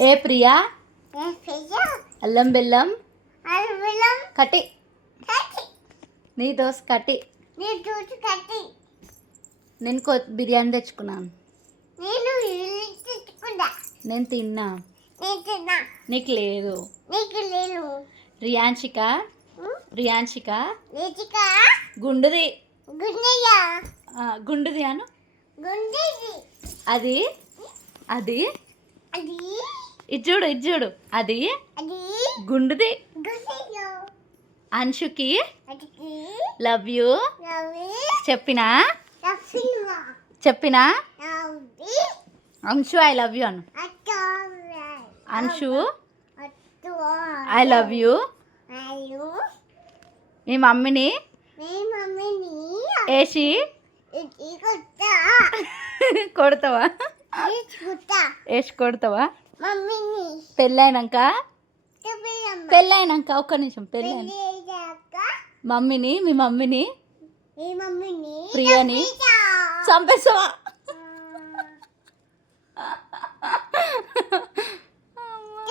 ఏ ప్రియా అల్లం బెల్లం కటి నీ దోశ కటి నేను బిర్యానీ తెచ్చుకున్నాను. నేను తిన్నా. నీకు లేదు. రియాన్షిక గుండుది గుండుది అను. అది అది ఇజ్జుడు అది గుండుది. అంశుకి లవ్ యూ చెప్పినా అంశు ఐ లవ్ యూ అను. అంశు ఐ లవ్ యూ. మీ మమ్మీని వేసి కొడతావా? వేసి కొడతావా? పెళ్ళైనాక ఒక్క నిమిషం మీ మమ్మీని ప్రియని చంపేస్తావా?